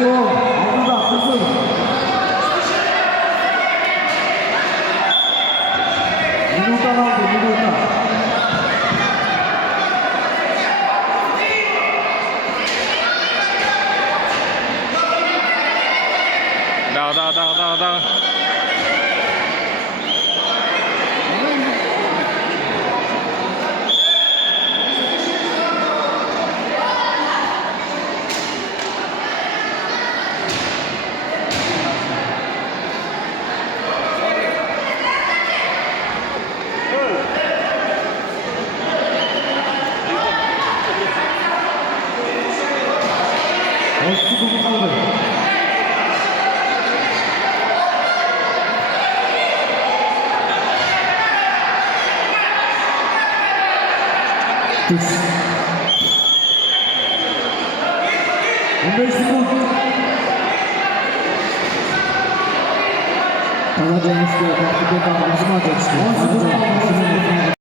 Yok, aldı kızım. Minuta aldı, minuta. Dao. Olsun bunu kaldı. Kız. 15 sekund. Karadeniz diyor. Bakın bakalım. 10 sekund.